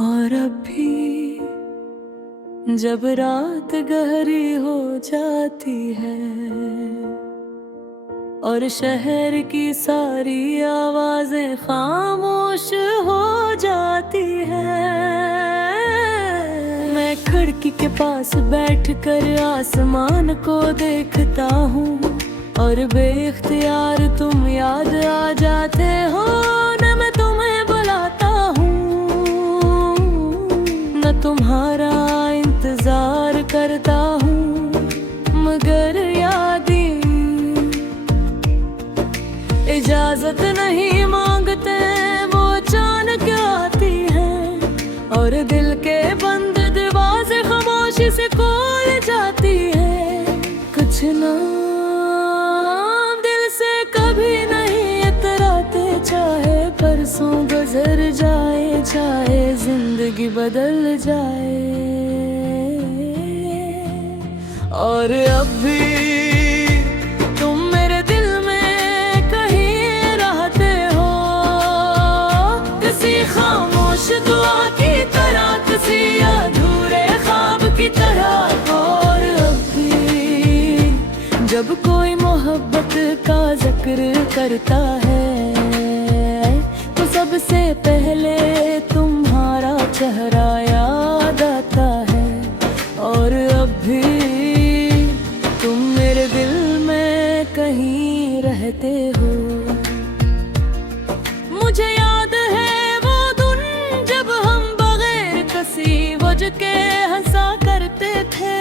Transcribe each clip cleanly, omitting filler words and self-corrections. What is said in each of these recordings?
और अब भी जब रात गहरी हो जाती है और शहर की सारी आवाजें खामोश हो जाती है, मैं खिड़की के पास बैठकर आसमान को देखता हूँ और बेख्तियार तुम याद आ जाते हो। न मैं तुम्हें बुलाता हूँ, न तुम्हारा इंतजार करता हूँ, मगर यादें इजाजत नहीं मांगते, वो अचानक आती हैं और दिल के बंद दरवाजे खामोशी से खोल जाती है। कुछ नाम दिल से कभी नहीं इतराते, चाहे परसों गुजर जाए, चाहे जिंदगी बदल जाए। और अब भी तुम मेरे दिल में कहीं रहते हो, किसी खामोश दुआ की तरह, किसी अधूरे ख्वाब की तरह। और अब भी जब कोई मोहब्बत का जिक्र करता है तो सबसे पहले तुम्हारा चेहरा याद आता है। और अब भी तुम मेरे दिल में कहीं रहते हो। मुझे याद है वो दिन जब हम बगैर किसी वजह के हंसा करते थे,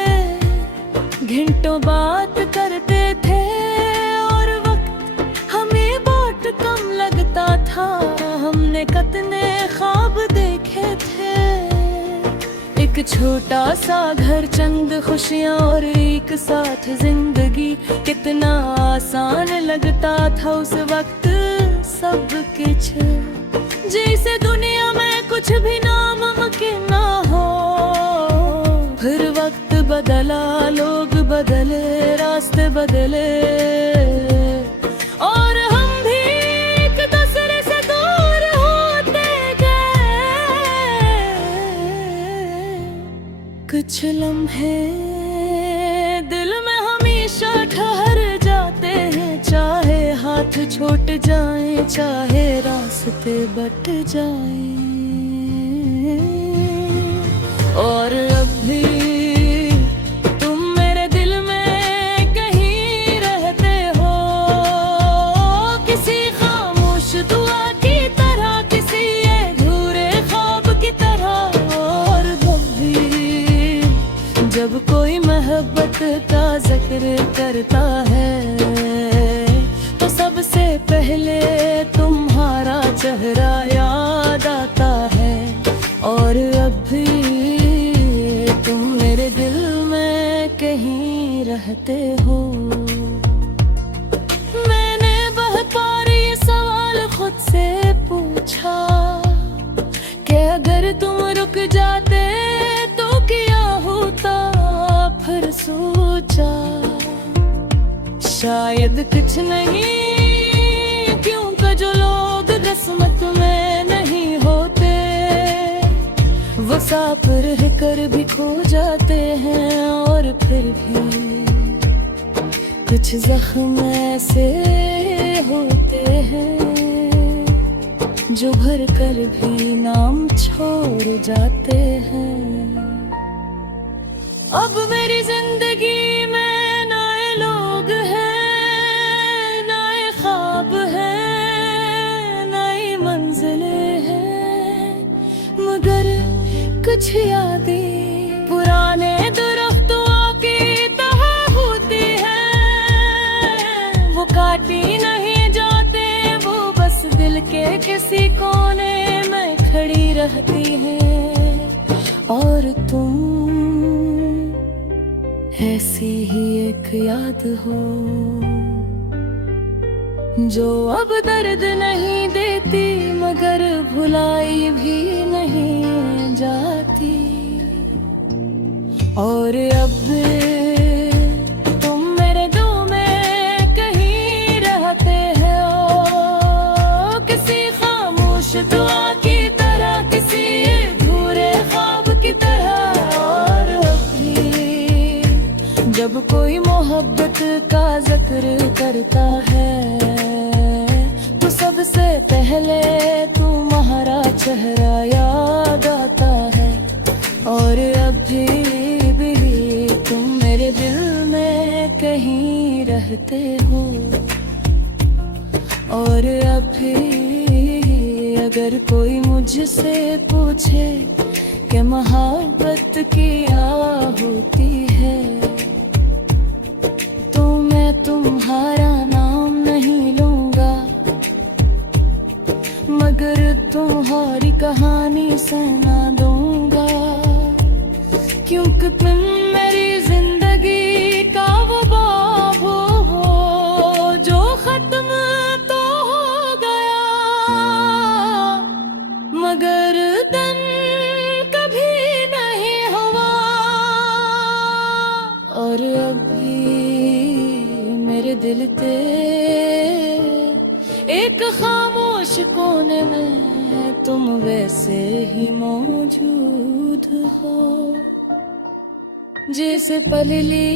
घंटों बात करते थे और वक्त हमें बहुत कम लगता था। हमने कितने ख्वाब देखे थे, एक छोटा सा घर, चंद खुशियाँ और एक साथ जिंदगी, कितना आसान लगता था उस वक्त सब कुछ, जैसे दुनिया में कुछ भी नामुमकिन ना हो। फिर वक्त बदला, लोग बदले, रास्ते बदले और हम भी एक दूसरे से दूर होते गए। कुछ लम्हे दिल में हमेशा ठहर जाते हैं, चाहे हाथ छूट जाए, चाहे रास्ते बट जाए। और अब भी तुम मेरे दिल में कहीं रहते हो, किसी खामोश दुआ की तरह, किसी अधूरे ख्वाब की तरह। और अब भी जब कोई मोहब्बत का जिक्र करता है तो सबसे पहले तुम्हारा चेहरा याद आता है। और अब भी तुम मेरे दिल में कहीं रहते हो। मैंने बहुत बार ये सवाल खुद से पूछा कि अगर तुम रुक जाते तो क्या होता। फिर सोचा शायद कुछ नहीं, क्योंकि जो लोग किस्मत में नहीं होते वो साथ रहकर भी खो जाते हैं। और फिर भी कुछ जख्म ऐसे होते हैं जो भर कर भी नाम छोड़ जाते हैं। अब मेरी जिंदगी में नए लोग हैं, नए ख्वाब हैं, नई मंजिलें हैं, मगर कुछ यादें पुराने दरख्तों की तरह होती हैं। वो काटी नहीं जाते, वो बस दिल के किसी कोने में खड़ी रहती हैं। और तुम ऐसी ही एक याद हो जो अब दर्द नहीं देती, मगर भुलाई भी नहीं जाती। और अब तुम मेरे दिल में कहीं रहते हो। जब कोई मोहब्बत का जिक्र करता है तो सबसे पहले तुम्हारा चेहरा याद आता है। और अभी भी तुम मेरे दिल में कहीं रहते हो। और अभी अगर कोई मुझसे पूछे कि मोहब्बत क्या होती है तो मैं तुम्हारा नाम नहीं लूंगा, मगर तुम्हारी कहानी सुना दूंगा। क्योंकि तुम मेरी जिंदगी का वो बाब हो जो खत्म तो हो गया, मगर दिन कभी नहीं हुआ। और अभी मेरे दिल ते एक खामोश कोने में तुम वैसे ही मौजूद हो जैसे पलली